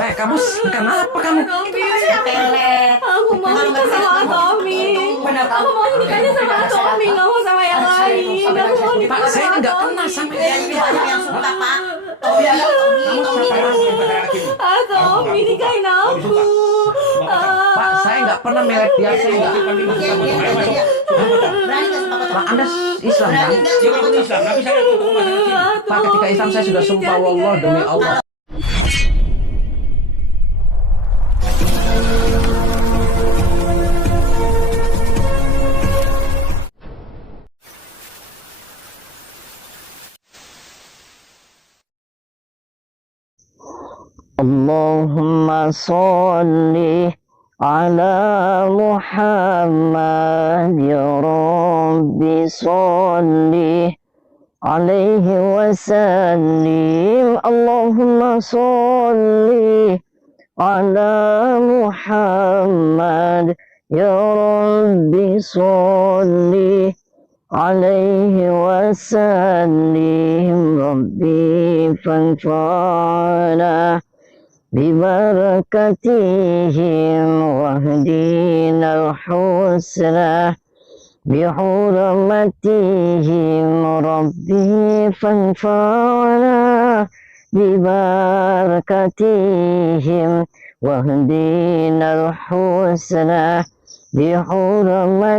Kamu kenapa kamu? Pelet. Aku mau nikah sama Tommy. Aku mau nikahnya sama Tommy, nggak mau sama yang lain. Aku mau nikah Pak, saya sama nggak Tommy. kenal sama Ini banyak yang suka, Pak. Tommy nikahin aku. Pak, saya nggak pernah melet dia. Saya nggak. Berani nggak sama Pak, Anda Islam kan? Berani nggak sama Islam, tapi saya tutup masuk sini. Pak, ketika Islam saya sudah sumpah wallah demi Allah. Allahumma sholli ala Muhammad ya Rabbi sholli alaihi wasallim. Allahumma sholli ala Muhammad ya Rabbi sholli alaihi wasallim. Rabbi fanfa'na ببركتهم واهدنا الحسنى بحرمتهم ربي فانفعنا ببركتهم واهدنا الحسنى بحرمتهم.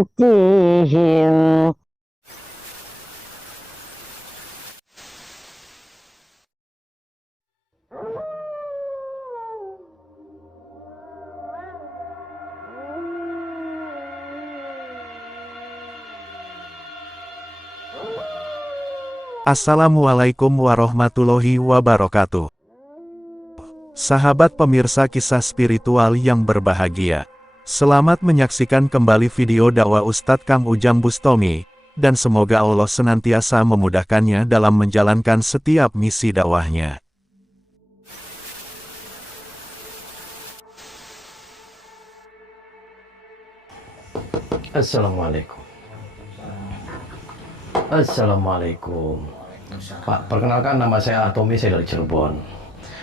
Assalamualaikum warahmatullahi wabarakatuh. Sahabat pemirsa kisah spiritual yang berbahagia, selamat menyaksikan kembali video dakwah Ustadz Kang Ujang Bustami, dan semoga Allah senantiasa memudahkannya dalam menjalankan setiap misi dakwahnya. Assalamualaikum. Assalamualaikum. Pak, perkenalkan nama saya Tommy, saya dari Cirebon.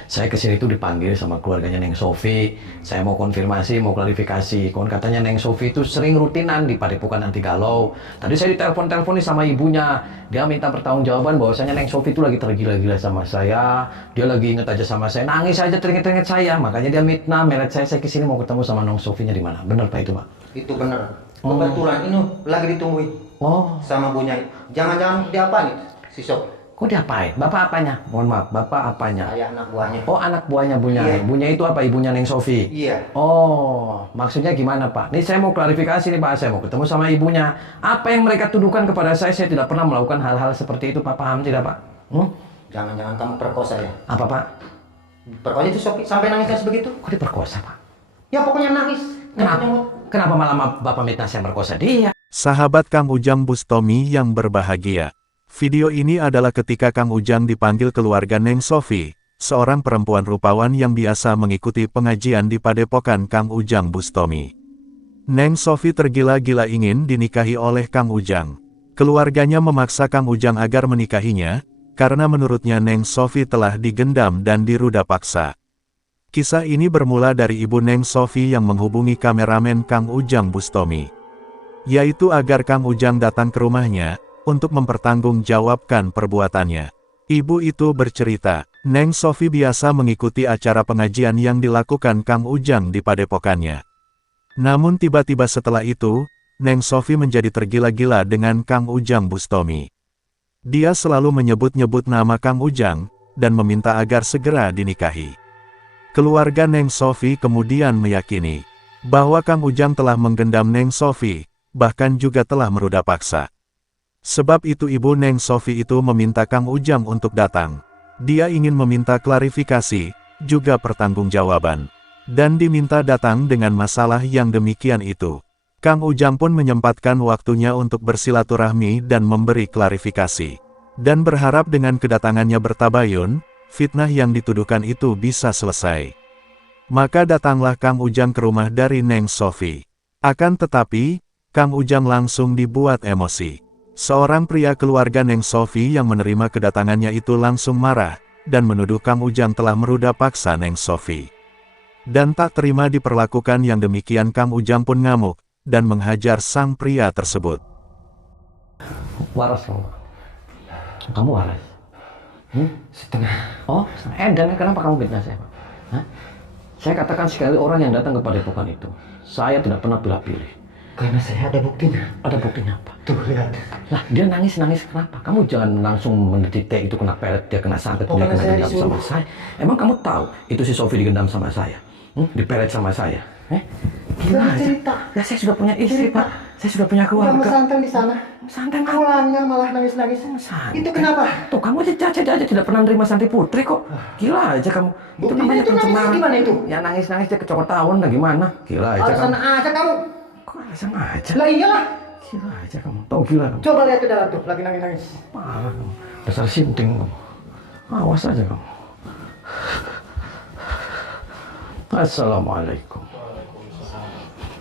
Saya kesini tuh dipanggil sama keluarganya Neng Sofi. Saya mau konfirmasi, mau klarifikasi. Katanya Neng Sofi itu sering rutinan di Padepokan Anti Galau. Tadi saya ditelepon nih sama ibunya. Dia minta pertanggungjawaban bahwasanya Neng Sofi itu lagi tergila-gila sama saya. Dia lagi inget aja sama saya, nangis aja teringet-teringet saya. Makanya dia melet saya kesini mau ketemu sama Neng Sofinya di mana. Bener Pak itu Pak? Itu benar. Kebetulan ini lagi ditungguin. Oh. Sama bunya. Jangan-jangan diapa nih, si Sob? Kok diapain? Bapak apanya? Mohon maaf, Bapak apanya? Saya anak buahnya. Oh, anak buahnya Bunya. Iya. Bunya itu apa? Ibunya Neng Sofi? Iya. Oh, maksudnya gimana Pak? Nih saya mau klarifikasi nih Pak, saya mau ketemu sama ibunya. Apa yang mereka tuduhkan kepada saya tidak pernah melakukan hal-hal seperti itu Pak, paham tidak Pak? Jangan-jangan kamu perkosa ya? Apa Pak? Perkosa itu Sofi sampai nangisnya sebegitu? Kok diperkosa Pak? Ya pokoknya nangis. Kenapa malah Bapak minta saya merkosa dia? Sahabat Kang Ujang Bustami yang berbahagia, video ini adalah ketika Kang Ujang dipanggil keluarga Neng Sofi, seorang perempuan rupawan yang biasa mengikuti pengajian di Padepokan Kang Ujang Bustami. Neng Sofi tergila-gila ingin dinikahi oleh Kang Ujang. Keluarganya memaksa Kang Ujang agar menikahinya, karena menurutnya Neng Sofi telah digendam dan diruda paksa. Kisah ini bermula dari ibu Neng Sofi yang menghubungi kameramen Kang Ujang Bustami, yaitu agar Kang Ujang datang ke rumahnya, untuk mempertanggungjawabkan perbuatannya. Ibu itu bercerita, Neng Sofi biasa mengikuti acara pengajian yang dilakukan Kang Ujang di padepokannya. Namun tiba-tiba setelah itu, Neng Sofi menjadi tergila-gila dengan Kang Ujang Bustami. Dia selalu menyebut-nyebut nama Kang Ujang, dan meminta agar segera dinikahi. Keluarga Neng Sofi kemudian meyakini, bahwa Kang Ujang telah menggendam Neng Sofi, bahkan juga telah meruda paksa. Sebab itu ibu Neng Sofi itu meminta Kang Ujang untuk datang. Dia ingin meminta klarifikasi, juga pertanggungjawaban. Dan diminta datang dengan masalah yang demikian itu. Kang Ujang pun menyempatkan waktunya untuk bersilaturahmi dan memberi klarifikasi. Dan berharap dengan kedatangannya bertabayun, fitnah yang dituduhkan itu bisa selesai. Maka datanglah Kang Ujang ke rumah dari Neng Sofi. Akan tetapi, Kang Ujang langsung dibuat emosi. Seorang pria keluarga Neng Sofi yang menerima kedatangannya itu langsung marah, dan menuduh Kang Ujang telah meruda paksa Neng Sofi. Dan tak terima diperlakukan yang demikian, Kang Ujang pun ngamuk dan menghajar sang pria tersebut. Waras kamu. Kamu waras. Setengah. Oh, dan kenapa kamu fitnah saya, Pak? Hah? Saya katakan sekali, orang yang datang ke padepokan itu, saya tidak pernah pilih-pilih. Karena saya ada buktinya. Ada buktinya apa? Tuh, lihat. Lah, dia nangis-nangis kenapa? Kamu jangan langsung mendetik itu kena pelet, dia kena santet, dia Pokoknya kena saya dendam disuruh. sama saya. Emang kamu tahu itu si Sofi digendam sama saya? Dipelet sama saya? Gila aja. Cerita. Ya saya sudah punya istri, Pak. Saya sudah punya Kamu keluarga. santai di sana. Santai apa? Pulangnya malah nangis-nangis. Santai. Itu kenapa? Tuh, kamu aja tidak pernah nerima Santi Putri kok. Gila aja kamu. Itu Buktinya namanya itu nangisnya pencemaran. gimana itu? Ya nangis-nangis dia kecokot tawon lah gimana? Gila aja Alasan kamu. aja kamu. Kok alasan aja? Lah iyalah. Gila aja kamu. Tahu gila kamu. Coba lihat ke dalam tuh, lagi nangis-nangis. Parah kamu. Dasar sinting kamu. Awas aja kamu. Assalamualaikum.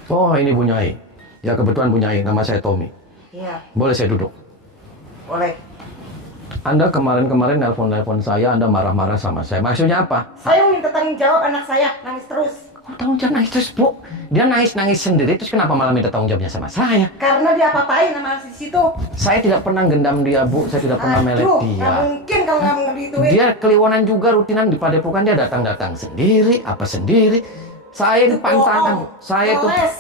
Oh, ini Bu Nyai. Ya kebetulan Bu Nyai, nama saya Tommy. Iya, Boleh saya duduk? boleh. Anda kemarin-kemarin nelpon saya, Anda marah-marah sama saya. Maksudnya apa? Saya minta tanggung jawab anak saya, nangis terus. Kok tanggung jawab nangis terus, Bu? Dia nangis-nangis sendiri, terus kenapa malah minta tanggung jawabnya sama saya? Karena dia apa-apain sama si situ. Saya tidak pernah gendam dia, Bu. Saya tidak pernah melet Aduh, dia. nggak mungkin kalau nggak ngegituin. Dia keliwonan juga rutinan di padepokan, dia datang-datang sendiri, apa sendiri. Saya di pantangan, saya itu... Ngeles.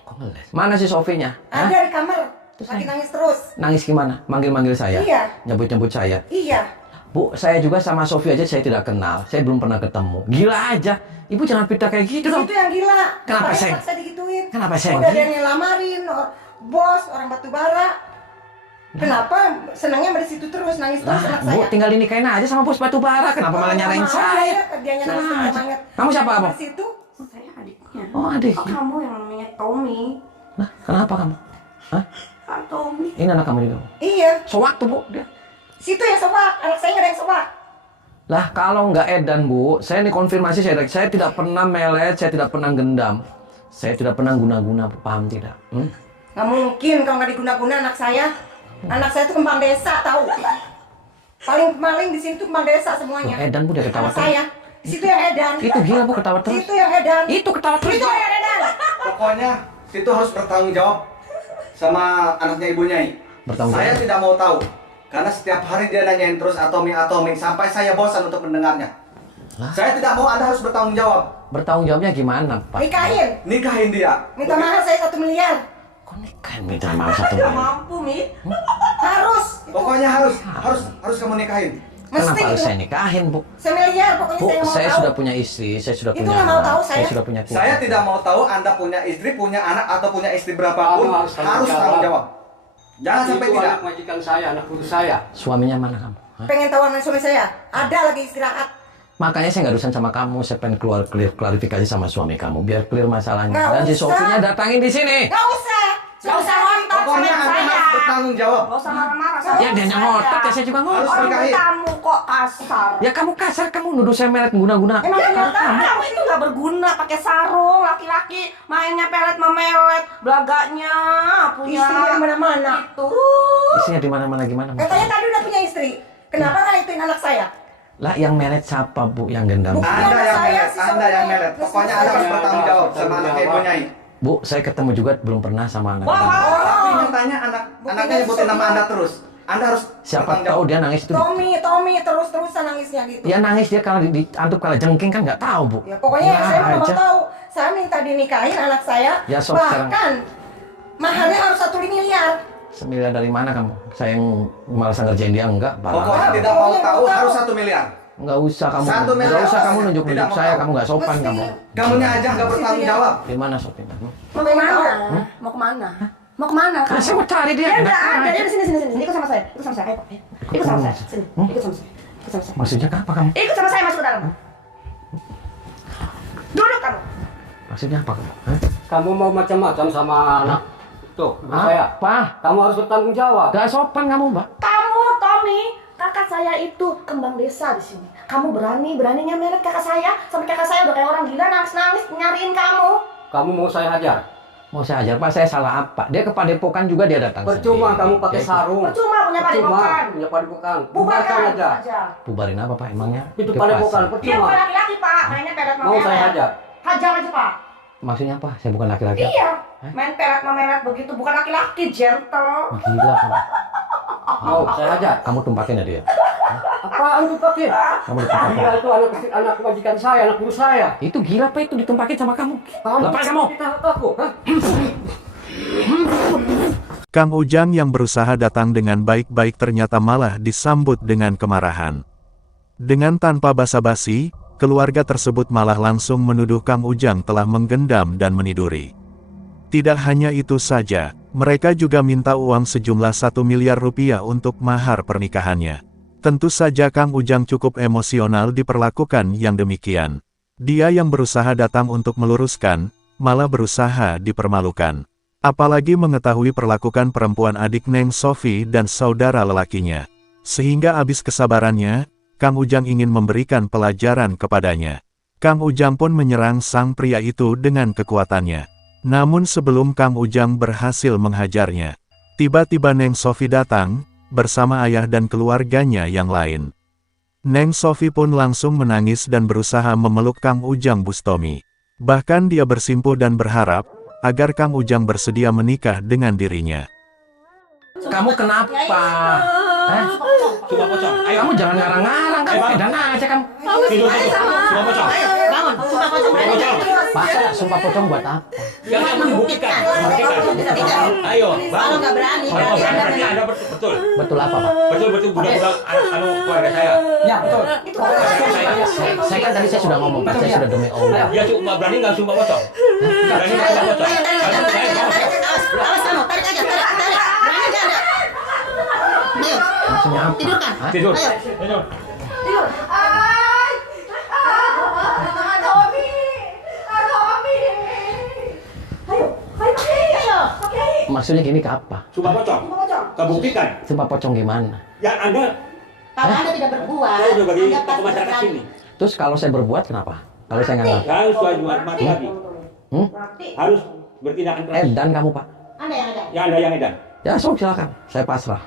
Kok ngeles? Mana si Sofinya? Hah? Ada di kamar, lagi nangis terus. Nangis gimana? Manggil-manggil saya? Iya. Nyebut-nyebut saya? Iya. Bu, saya juga sama Sofi aja saya tidak kenal. Saya belum pernah ketemu. Gila aja. Ibu jangan pindah kayak gitu dong. Itu yang gila. Kenapa, Makanya Seng? paksa digituin. Kenapa, Seng? Udah dia ngelamarin, bos, orang batu bara. Kenapa senangnya dari situ terus, nangis terus Lah, anak Bu, saya. tinggal dinikahin aja sama bos batu bara. Kenapa malah nyarain Mau saya? Dia nangis Sengaja. banget. Kamu siapa, kamu? Dari situ, saya adiknya. Oh, adik. Kamu yang namanya Tommy. Nah, kenapa kamu? Hah? Kak Tommy. Ini anak kamu juga? Iya. Sewak tuh, Bu. Dia. Situ yang sewak, anak saya nggak ada yang sewak. Lah, kalau nggak edan, Bu, saya ini konfirmasi saya tidak pernah melet, saya tidak pernah gendam. Saya tidak pernah guna-guna, paham tidak? Nggak mungkin kalau nggak diguna-guna anak saya. Anak saya itu kembang desa, tahu? Paling di sini tuh kembang desa semuanya. Edan, Bu, dia ketawa Anak terus. saya. Di situ yang edan. Itu gila, Bu, ketawa terus. Situ yang edan. Itu ketawa terus. Itu yang edan. Pokoknya itu harus bertanggung jawab sama anaknya Ibu Nyai. Bertanggung Saya jawab. tidak mau tahu. Karena setiap hari dia nanyain terus Atomi sampai saya bosan untuk mendengarnya. Saya tidak mau, Anda harus bertanggung jawab. Bertanggung jawabnya gimana, Pak? Nikahin. Nikahin dia. Minta mahar saya 1 miliar. Kok nikahin minta mahal 1 Nggak miliar? mampu, Mi. Harus. Pokoknya harus kamu nikahin. Kenapa Mesti harus itu. saya nikahin, Bu? 1 miliar pokoknya Bu, saya mau saya tahu. sudah punya istri, saya sudah Itu punya nggak mau anak, tahu saya saya. sudah punya keluarga. Saya tidak mau tahu Anda punya istri, punya anak, atau punya istri berapapun. Kamu harus tanggung Harus tanggung jawab. Jangan sampai Itu tidak. anak majikan saya, anak guru saya. Suaminya mana kamu? Hah? Pengen tahu sama suami saya. Ada lagi istirahat. Makanya saya nggak urusan sama kamu, saya pengen klarifikasi sama suami kamu, biar clear masalahnya. Nggak Dan si usah. Sofinya datangin di sini. Nggak usah. Nggak usah ngotot Pokoknya sama Anda saya. harus bertanggung jawab. Nggak usah marah-marah sama Ya dia yang ngotot, ya saya juga Harus ngotot. Orang nikahin. kamu kok kasar. Ya kamu kasar, kamu nuduh saya melet guna-guna. Emang kenapa? Kamu itu nggak berguna pakai sarung, laki-laki mainnya pelet memelet, belaganya punya Istri yang mana-mana. itu. Isinya di mana-mana gimana? Bu? Katanya tadi udah punya istri. Kenapa nggak ituin anak saya? Lah yang melet siapa, Bu? Yang gendam? Bu. Anda Anak yang saya, melet, si Anda yang Sofi. melet. Terus Pokoknya saya Anda harus yang bertanggung jawab sama bertanggung anaknya Ibu jawab. Nyai. Bu, saya ketemu juga belum pernah sama anak. Wah, Tapi nyatanya Buktinya anaknya nyebutin nama Anda terus. Anda harus Siapa bertanggung tahu jawab. dia nangis itu. Tommy terus-terusan nangisnya gitu. Dia nangis dia kalau diantuk kalah jengking kan nggak tahu, Bu. Ya pokoknya Ya saya mau aja. tahu. Saya minta dinikahin anak saya. Ya, Sof, sekarang. Bahkan maharnya harus 1 miliar. 9 dari mana kamu? Saya yang malah ngerjain dia enggak, Pak. Pokoknya tidak mau tahu harus 1 miliar. Enggak usah kamu. 1 miliar. Enggak usah kamu Tidak nunjuk-nunjuk mau saya, tahu. kamu nggak sopan Mesti. kamu. Kamunya aja nggak bertanggung jawab. Di mana Sofi? mau kemana? Mau kemana? Mau kemana? Nah, saya mau cari dia. Dia nggak Enak ada. aja. Dia di sini. Ikut sama saya. Ikut sama saya. Ayo, Pak. Ikut sama saya. Sini. Ikut sama saya. Ikut sama saya. Maksudnya apa kamu? Ikut sama saya masuk ke dalam. Duduk kamu. Maksudnya apa kamu? Hah? Kamu mau macam-macam sama anak tuh, ibu saya. Apa? Kamu harus bertanggung jawab. Gak sopan kamu, Mbak. Kamu, Tommy, kakak saya itu kembang desa di sini. Kamu beraninya meret kakak saya, sampai kakak saya udah kayak orang gila nangis nyariin kamu. Kamu mau saya hajar. Mau saya ajar, Pak, saya salah apa? Dia ke padepokan juga dia datang Percuma sendiri. kamu pakai Dia ikut. sarung. Percuma punya padepokan. Punya padepokan. Bubarkan Bubarkan aja. aja. Bubarin apa, Pak, emangnya? Itu Ke padepokan, pasar. Dia percuma. bukan laki-laki, Pak. Mainnya pelet Mau saya hajar. Hajar wajar aja, Pak. Maksudnya apa? Saya bukan laki-laki. Iya. Main perat memeret begitu, bukan laki-laki, gentle. Gila kamu. Mau saya aja. Kamu tumpakin ya dia. Apaan tuh pakai? Kamu ditumpakin. Gila itu anak majikan saya, anak guru saya. Itu gila Pak, itu ditumpakin sama kamu. Lepas kamu. Kita aku. Hah? Kang Ujang yang berusaha datang dengan baik-baik ternyata malah disambut dengan kemarahan. Dengan tanpa basa-basi, keluarga tersebut malah langsung menuduh Kang Ujang telah menggendam dan meniduri. Tidak hanya itu saja, mereka juga minta uang sejumlah 1 miliar rupiah untuk mahar pernikahannya. Tentu saja Kang Ujang cukup emosional diperlakukan yang demikian. Dia yang berusaha datang untuk meluruskan, malah berusaha dipermalukan. Apalagi mengetahui perlakukan perempuan adik Neng Sofi dan saudara lelakinya. Sehingga habis kesabarannya, Kang Ujang ingin memberikan pelajaran kepadanya. Kang Ujang pun menyerang sang pria itu dengan kekuatannya. Namun sebelum Kang Ujang berhasil menghajarnya, tiba-tiba Neng Sofi datang, bersama ayah dan keluarganya yang lain. Neng Sofi pun langsung menangis dan berusaha memeluk Kang Ujang Bustomi. Bahkan dia bersimpuh dan berharap, agar Kang Ujang bersedia menikah dengan dirinya. Kamu kenapa? Hah? Coba pocong. Ayo. Kamu jangan ngarang-ngarang, kamu edan aja kamu. Tidur. Coba pocong. Bangun, sumpah pocong berani. Pak, sumpah pocong buat apa? Yang kamu buktikan. Ayo, Kalau nggak berani, berarti Anda berarti memang. Anda betul. Betul apa, Pak? Betul budak-budak keluarga saya. Ya, betul. Saya kan tadi saya sudah ngomong, Pak, saya sudah demi Allah. Ya cuma berani nggak sumpah pocong. Berani nggak sumpah pocong. Awas kamu, tarik aja, tarik. Berani nggak Anda? Ayo, Maksudnya apa? tidurkan. Hah? Tidur. Ayo. Tidur. Maksudnya gini ke apa? Sumpah pocong. Kebuktikan. Sumpah pocong gimana? Yang Anda Kalau Anda tidak berbuat, saya udah bagi Anda ke pasti masyarakat berani. sini. Terus kalau saya berbuat kenapa? Kalau saya nggak ngerti? Harus jual mati lagi. Hmm? Harus bertindakan keras. Edan kamu, Pak. Anda yang ada. Ya Anda yang edan. Ya sok silakan, saya pasrah.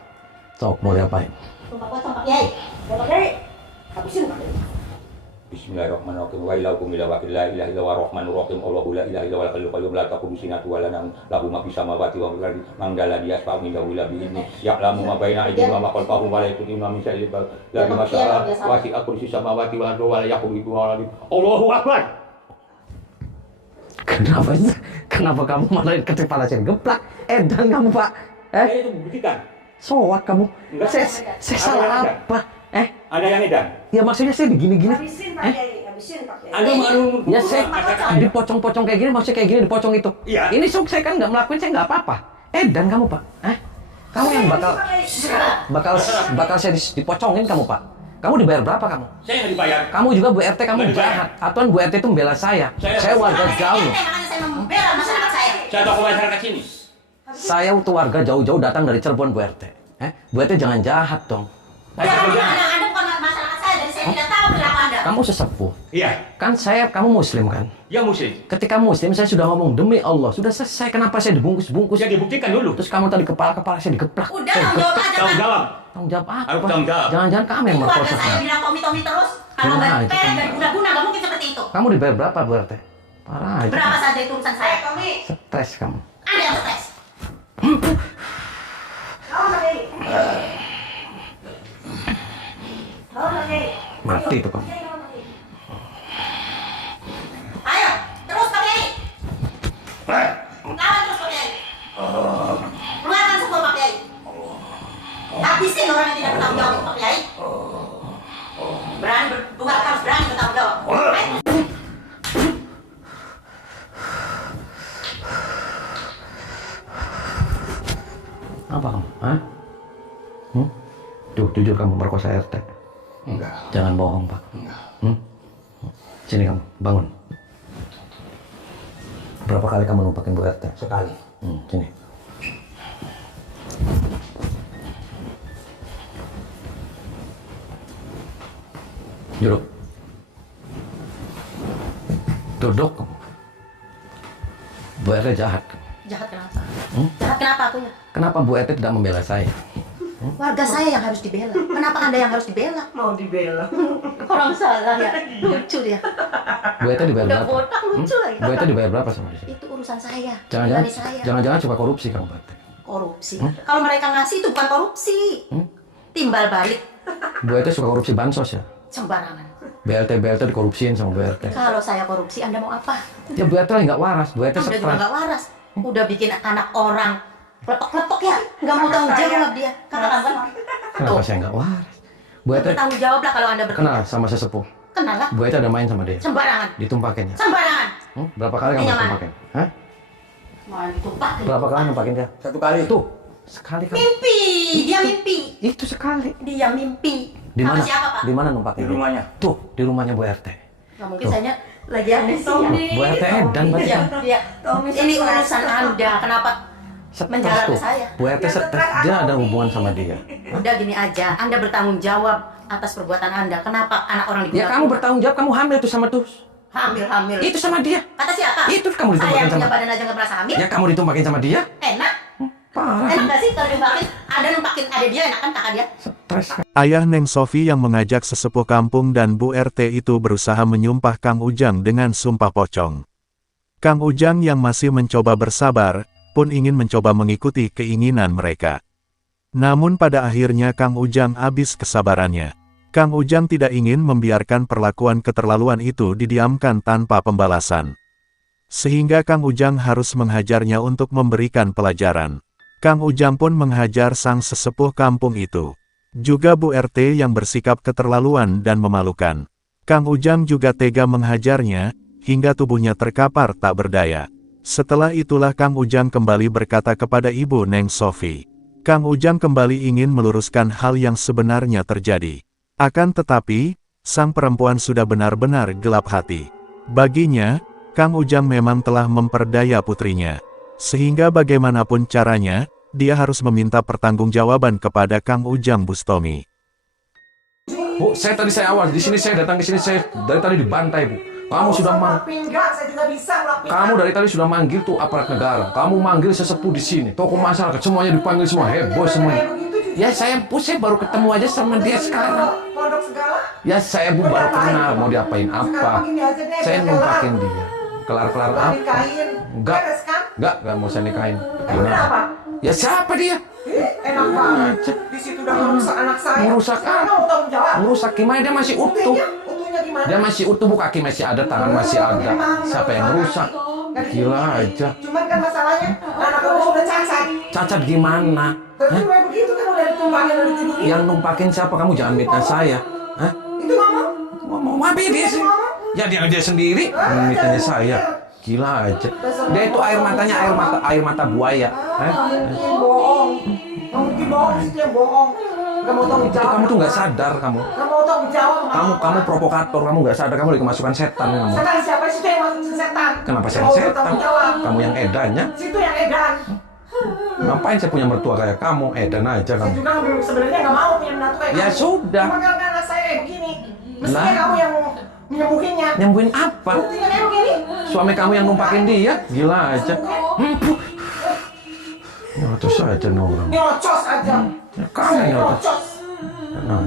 Sok mau diapain? Sumpah pocong Pak Kiai. Pak Kiai, habisin Pak Kiai. Bismillahirrahmanirrahim. Wa ilaukum ila wa la ilaha illa huwa rahmanur rahim. Allahu la ilaha illa huwal hayyul qayyum la ta'khudhuhu sinatun wa la nawm. Lahu ma fis samawati wa fil ardi. Man dalla yasfa'u min illa bi idzni. Ya'lamu ma baina aydihim wa ma khalfahum wa la yuhituna min syai'in illa bima syaa. Wasi'a kursiyuhu samawati wal ardi wa la yaquduhu wa la Allahu akbar. Kenapa kamu malah ke kepala saya geplak? Edan kamu, Pak. Saya itu buktikan. Soak kamu. Enggak. Saya salah apa? Ada yang edan. Ya maksudnya saya begini-gini. Habisin Pak Kiai, habisin Pak Kiai. Anda mau Ya saya dipocong-pocong kayak gini, maksudnya kayak gini dipocong itu. Iya. Ini sok saya kan nggak melakukan, saya nggak apa-apa. Edan kamu, Pak. Kamu yang bakal saya dipocongin kamu, Pak. Kamu dibayar berapa kamu? saya yang dibayar. Kamu juga Bu RT, kamu Nggak dibayar. jahat. Aturan Bu RT itu membela saya. Saya warga jauh. Makanya saya membela masyarakat saya. Saya tahu masyarakat sini. Saya untuk warga jauh-jauh datang dari Cirebon, Bu RT. Bu RT jangan jahat dong. Ya, Anda bukan masyarakat saya, jadi saya tidak tahu perilaku Anda. Kamu sesepuh. Iya. Kan kamu muslim kan? Ya muslim. Ketika muslim saya sudah ngomong demi Allah, sudah selesai, kenapa saya dibungkus-bungkus? Ya dibuktikan dulu. Terus kamu tadi kepala saya digeplak. Udah, tanggung jawab aja Tanggung Pak. jawab. Tanggung jawab apa? Harus tanggung jawab. Jangan-jangan kamu yang Keluarga merkosa saya saya. bilang Tommy terus. Kalau Nah, nggak itu pet kan. dan guna-guna, nggak mungkin seperti itu. Kamu dibayar berapa, Bu RT? Parah itu. Berapa saja itu urusan saya, Tommy. Stres kamu. Anda yang stres. Mati itu kamu. Ayo, terus Pak Kiai. Lawan terus Pak Kiai. Keluarkan semua Pak Kiai. Habisin orang yang tidak bertanggung jawab Pak Kiai. Berani bukan harus berani bertanggung jawab. Ayo. Apa kamu? Hah? Tuh, jujur kamu merkosa RT. Enggak. Jangan bohong, Pak. Enggak. Sini kamu, bangun. Berapa kali kamu numpakin Bu RT? Sekali. Sini. Duduk. Duduk kamu. Bu RT jahat. Jahat kenapa? Jahat kenapa akunya? Kenapa Bu RT tidak membela saya? Warga saya yang harus dibela. Kenapa Anda yang harus dibela? Mau dibela. Orang salah ya. Lucu dia. Bu RT dibayar Udah berapa? botak lucu lagi. Bu RT dibayar berapa sama dia? Itu urusan saya. Jangan-jangan pribadi saya. jangan-jangan suka korupsi kamu Bu RT. Korupsi. Kalau mereka ngasih itu bukan korupsi. Timbal balik. Bu RT suka korupsi bansos ya? Sembarangan. BLT dikorupsiin sama Bu RT. Kalau saya korupsi, Anda mau apa? Ya Bu RT lagi nggak waras, Bu RT Anda juga stres. nggak waras. Udah bikin anak orang klepek-klepek ya. Nggak mau tanggung jawab dia. Katakan kan? Kenapa saya nggak waras? Bu RT Bertanggung jawab lah kalau Anda kenal sama sesepuh. Kenal lah. Bu RT ada main sama dia. Sembarangan. Ditumpakin ya? Sembarangan. Berapa kali kamu Pinjaman. ditumpakin? Hah? Mau ditumpakin. Berapa kali numpakin dia? 1 kali. Tuh, sekali kamu. Mimpi. Dia mimpi. Itu sekali. Dia mimpi. Di mana? Sama siapa, Pak? Di mana numpakin? Di rumahnya. Tuh, di rumahnya Bu RT. Nggak mungkin saya lagi amnesia. Bu RT edan berarti. Iya, iya. Ini urusan Anda. Kenapa Stres menjalan tuh. ke saya? Bu RT stres, dia ada hubungan sama dia. Udah gini aja. Anda bertanggung jawab atas perbuatan Anda. Kenapa anak orang Ya digunakan? kamu bertanggung jawab, kamu hamil tuh sama tuh. Hamil. Itu sama dia. Kata siapa? Itu kamu Saya ditumpakin yang punya sama. badan aja nggak merasa hamil. Ya kamu ditumpakin sama dia. Enak. Parah. Enak nggak sih kalau dinumpakin? Ada numpakin ada dia enak kan kakak dia? Stres. Ayah Neng Sofi yang mengajak sesepuh kampung dan Bu RT itu berusaha menyumpah Kang Ujang dengan sumpah pocong. Kang Ujang yang masih mencoba bersabar, pun ingin mencoba mengikuti keinginan mereka. Namun pada akhirnya Kang Ujang habis kesabarannya. Kang Ujang tidak ingin membiarkan perlakuan keterlaluan itu didiamkan tanpa pembalasan. Sehingga Kang Ujang harus menghajarnya untuk memberikan pelajaran. Kang Ujang pun menghajar sang sesepuh kampung itu. Juga Bu RT yang bersikap keterlaluan dan memalukan. Kang Ujang juga tega menghajarnya, hingga tubuhnya terkapar tak berdaya. Setelah itulah Kang Ujang kembali berkata kepada Ibu Neng Sofi. Kang Ujang kembali ingin meluruskan hal yang sebenarnya terjadi. Akan tetapi, sang perempuan sudah benar-benar gelap hati. Baginya, Kang Ujang memang telah memperdaya putrinya. Sehingga bagaimanapun caranya, dia harus meminta pertanggungjawaban kepada Kang Ujang Bustomi. Bu, saya awal di sini, saya datang ke sini, saya dari tadi dibantai, Bu. Kamu sudah Pinggang, saya juga bisa ngelakuin. kamu dari tadi sudah manggil tuh aparat negara. Kamu manggil sesepuh di sini, tokoh masyarakat semuanya dipanggil semua, heboh semuanya. Ya saya baru ketemu aja sama dia sekarang. Pondok segala. Ya saya Bu baru kenal, mau diapain apa? Sekarang begini aja deh, Saya biar numpakin kelar. dia. Kelar-kelar apa? Nikahin. Enggak. Beres kan? Enggak mau saya nikahin. Emang kenapa? Ya siapa dia? Enak banget. Di situ udah merusak anak saya. Merusak Sekarang kamu tanggung jawab. Merusak gimana? Dia masih utuh. Utuhnya gimana? Dia masih utuh, Bu, kaki masih ada, tangan masih ada. Siapa yang merusak? Gila aja. Cuman kan masalahnya anak kamu sudah cacat. Cacat gimana? Terus kayak begitu kan udah ditumpahin, udah dituduhin. Yang numpakin siapa? Kamu jangan mitnah saya. Hah? Itu ngomong. Mau apa dia sih? Ya dia sendiri. Mitnahnya saya. Gila aja. Dia itu air mata buaya. Hah? Mungkin bohong. Mungkin bohong sih dia bohong. Gak mau tanggung jawab. Kamu tuh nggak sadar kamu. Gak mau tanggung jawab. Kamu provokator. Kamu nggak sadar kamu lagi kemasukan setan kamu. Setan siapa sih yang masuk setan? Kenapa saya Mau setan? bertanggung jawab. Kamu yang edannya. Situ yang edan. Ngapain saya punya mertua kayak kamu? Edan aja Saya kamu. juga sebenarnya nggak mau punya menantu kayak Ya kamu. sudah. Cuma karena anak saya kayak begini. Mestinya Lah. kamu yang menyembuhinnya. Nyembuhin apa? Buktinya kayak begini. Suami kamu yang numpakin dia? Gila aja. Nyocos aja nih orang. Nyocos aja. Ya, kamu yang nyocos. Nyocos. Nah,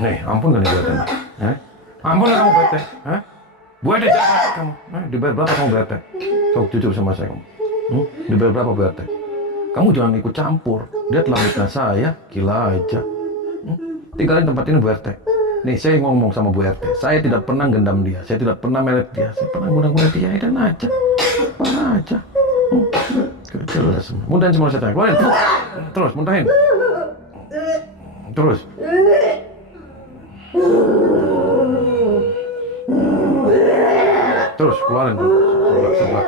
nih, ampun gak nih Bu RT? Ampun gak kamu Bu RT? Bu RT jahat kamu. Dibayar berapa kamu Bu RT? Sok jujur sama saya kamu. Dibayar berapa Bu RT? Kamu jangan ikut campur. Dia telah mitnah saya. Gila aja. Tinggalin tempat ini Bu RT. Nih saya ngomong sama Bu RT. Saya tidak pernah gendam dia. Saya tidak pernah melet dia. Saya pernah guna-guna dia. Dan aja. Apa aja. Jelas. Muntahin semua setan. Keluarin. Terus, muntahin. Terus. Terus, keluarin. Sebelah.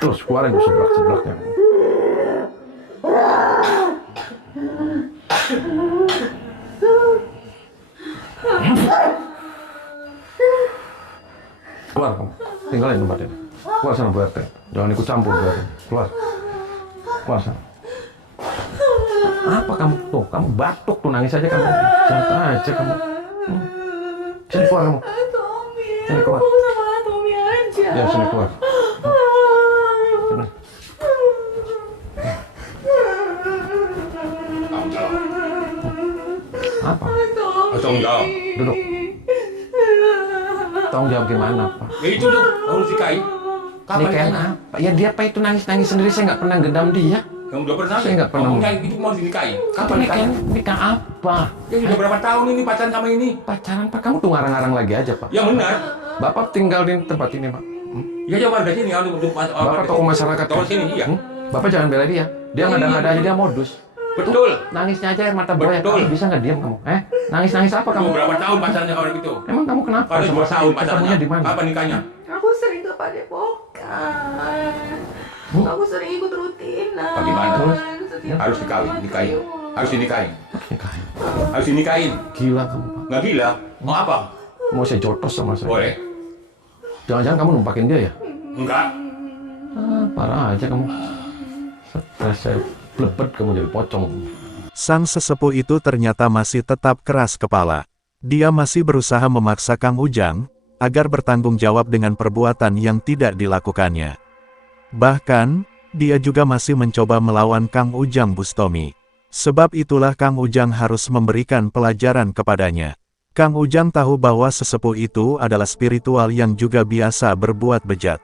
Terus, keluarin tuh sebelah-sebelahnya. Keluar kamu, tinggalin tempat ini. Keluar sana Bu RT, jangan ikut campur Bu RT. Keluar, keluar sana. Apa kamu tuh? Kamu batuk tuh, nangis aja kamu. Santai aja kamu. Sini keluar kamu. Sini keluar. Sama Tommy aja. Ya sini keluar. Sini. Apa? Tanggung jawab. Duduk. Tanggung jawab gimana, Pak? Ya itu tuh harus nikahin. Kapan Nikahin nikahnya? apa? Ya dia Pak itu nangis-nangis sendiri, saya nggak pernah gendam dia. Yang udah pernah? Saya nggak pernah. Kamu kayak gitu mau dinikahin. Kapan Nikahin, nikahnya? nikah apa? Ya udah berapa tahun ini pacaran sama ini? Pacaran Pak, kamu tuh ngarang-ngarang lagi aja Pak. Ya benar. Bapak tinggal di tempat ini Pak. Ya ya warga sini ya untuk Bapak tokoh masyarakat. tokoh sini iya. Bapak jangan bela dia. Dia ngada-ngada aja, dia modus. Betul. Nangisnya aja air mata buaya. Betul. Kamu bisa nggak diam kamu? Nangis-nangis apa kamu? Kamu berapa tahun pacarannya orang itu? Emang kamu kenapa? Kalau 2 tahun pacarannya. Ketemunya di mana? Kapan nikahnya? Aku sering ke Padepokan. Aku sering ikut rutinan. Bagaimana terus? Setiap Harus nikahin. Harus dinikahin. Nikahin. Harus dinikahin. Gila kamu Pak. Nggak gila. Mau apa? Mau saya jotos sama saya. Boleh. Jangan-jangan kamu numpakin dia ya? Enggak. Parah aja kamu. Stres saya blebet kamu jadi pocong. Sang sesepuh itu ternyata masih tetap keras kepala. Dia masih berusaha memaksa Kang Ujang agar bertanggung jawab dengan perbuatan yang tidak dilakukannya. Bahkan, dia juga masih mencoba melawan Kang Ujang Bustomi. Sebab itulah Kang Ujang harus memberikan pelajaran kepadanya. Kang Ujang tahu bahwa sesepuh itu adalah spiritual yang juga biasa berbuat bejat.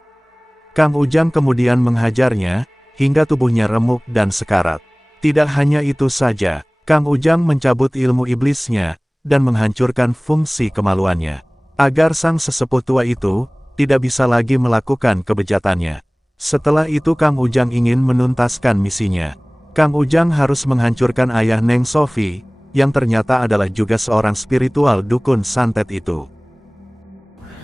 Kang Ujang kemudian menghajarnya, hingga tubuhnya remuk dan sekarat. Tidak hanya itu saja, Kang Ujang mencabut ilmu iblisnya, dan menghancurkan fungsi kemaluannya. Agar sang sesepuh tua itu, tidak bisa lagi melakukan kebejatannya. Setelah itu Kang Ujang ingin menuntaskan misinya. Kang Ujang harus menghancurkan ayah Neng Sofi, yang ternyata adalah juga seorang spiritual dukun santet itu.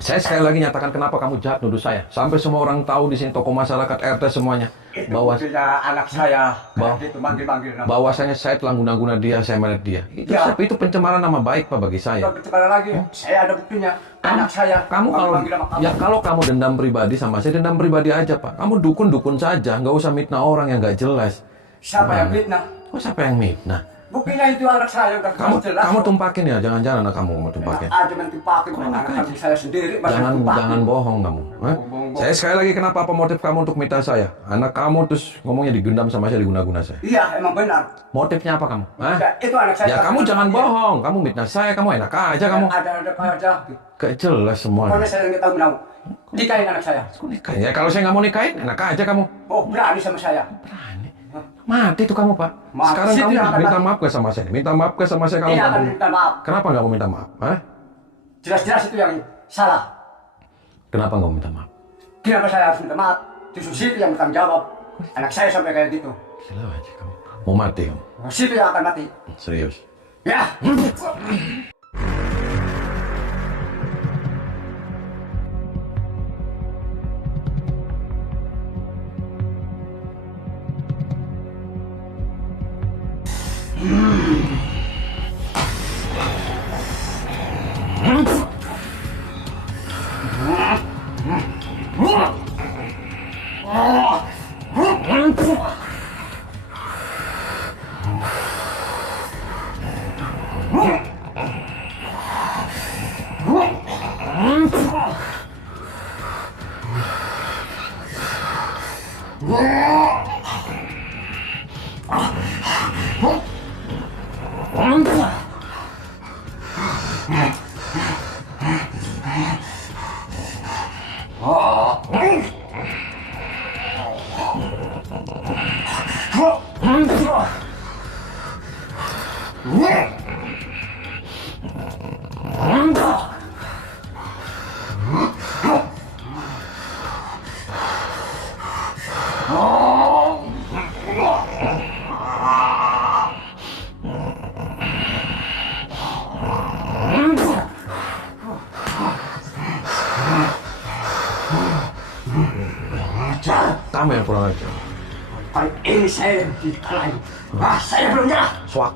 Saya sekali lagi nyatakan kenapa kamu jahat nuduh saya. Sampai semua orang tahu di sini, tokoh masyarakat RT semuanya. Bahwa anak saya. Bahwa- Itu manggil-manggil nama. bahwasanya saya telah guna-guna dia, saya melihat dia. Ya. Itu pencemaran nama baik Pak bagi saya. Gimana lagi? Saya ada buktinya. Anak saya. Kamu kalau manggil nama kamu. ya kalau kamu dendam pribadi sama saya, dendam pribadi aja Pak. Kamu dukun-dukun saja, nggak usah mitnah orang yang nggak jelas. Siapa yang fitnah? Oh, siapa yang mitnah? Buktinya itu anak saya udah Kamu jelas. kamu tumpakin ya, jangan-jangan anak kamu mau tumpakin. Ada mentumpakin anak kami saya sendiri. masa Jangan tumpakin? jangan bohong kamu. Bohong. Saya sekali lagi kenapa apa motif kamu untuk mitnah saya? Anak kamu terus ngomongnya digendam sama saya, diguna-guna saya. Iya, emang benar. Motifnya apa kamu? Hah? Ya, itu anak saya. Ya kamu jangan bohong, kamu mitnah saya, kamu enak aja kamu. Ada aja. Gak jelas semuanya. Pokoknya saya nggak tahu mau. Nikahin anak saya. Kok nikahin? Ya kalau saya nggak mau nikahin, enak aja kamu. Oh, berani sama saya. Mati tuh kamu Pak. Mati. Sekarang Situ kamu yang akan minta mati. maaf gak sama saya? Minta maaf gak sama saya kalau Iya, akan kamu? minta maaf. Kenapa nggak mau minta maaf? Hah? Jelas-jelas itu yang salah. Kenapa nggak mau minta maaf? Kenapa saya harus minta maaf? Justru situ yang bertanggung jawab. Anak saya sampai kayak gitu. Gila aja kamu. Mau mati kamu? Situ yang akan mati. Serius? Ya. yang kurang ajar? Kali ini saya dikalahin. Saya belum nyerah. Swak.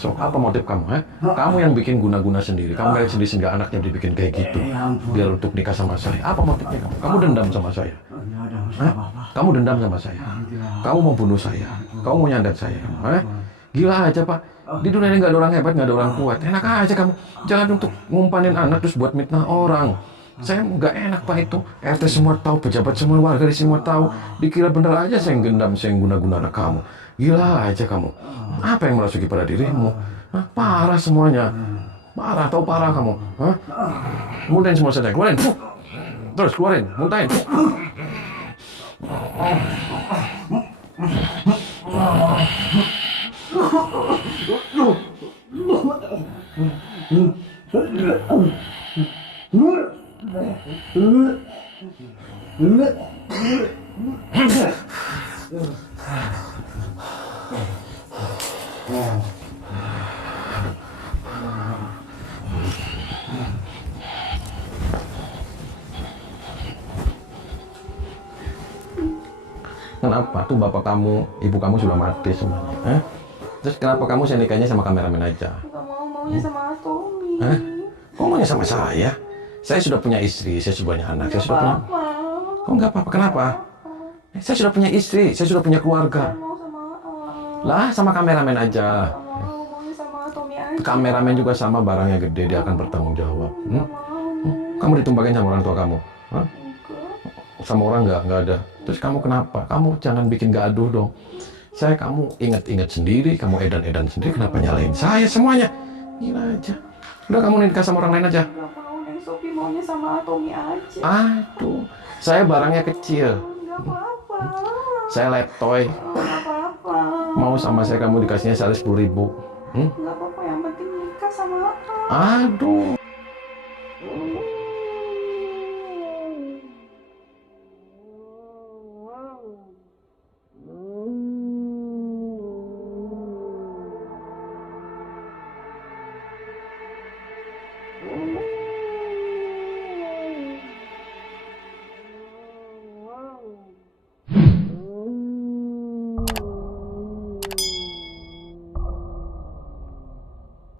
Sok, apa motif kamu, ha? Kamu yang bikin guna-guna sendiri. Kamu kayak sendiri-sendiri anaknya dibikin kayak gitu. Biar untuk nikah sama saya. Apa motifnya kamu? Kamu dendam sama saya? Hah? Kamu dendam sama saya? Kamu mau bunuh saya? Kamu mau nyandat saya? Hah? Gila aja, Pak. Di dunia ini nggak ada orang hebat, nggak ada orang kuat. Enak aja kamu. Jangan untuk ngumpanin anak terus buat mitnah orang. Saya nggak enak, Pak, itu. RT semua tahu, pejabat semua, warga di semua tahu. Dikira bener aja saya yang gendam, saya yang guna-guna anak kamu. Gila aja kamu. Apa yang merasuki pada dirimu? Hah? Parah semuanya. Parah, tahu parah kamu. Hah? Muntahin semua saja, keluarin. Terus keluarin, muntahin. Kenapa tuh bapak kamu, ibu kamu sudah mati semuanya? Eh? Terus kenapa kamu saya nikahnya sama kameramen aja? Gak maunya sama Tommy. Eh? Kok maunya sama saya? Saya sudah punya istri, saya sudah punya anak, saya sudah punya... Kok nggak apa-apa? Kenapa? Saya sudah punya istri, saya sudah punya keluarga. Mau sama Lah, sama kameramen aja. maunya sama Tommy aja. Kameramen juga sama, barangnya gede, dia akan bertanggung jawab. Kamu ditumbakin sama orang tua kamu? Hah? Sama orang nggak ada. Terus kamu kenapa? Kamu jangan bikin gaduh dong. Kamu ingat-ingat sendiri, kamu edan-edan sendiri, kenapa nyalain saya semuanya? Gila aja. Udah, kamu nikah sama orang lain aja. Gak mau, Neng Sophie maunya sama Tommy aja. Aduh, saya barangnya kecil. Gak apa-apa. Saya letoy. Gak apa-apa. Mau sama saya kamu dikasihnya sehari 10.000. Gak apa-apa, yang penting nikah sama Aduh. Aku.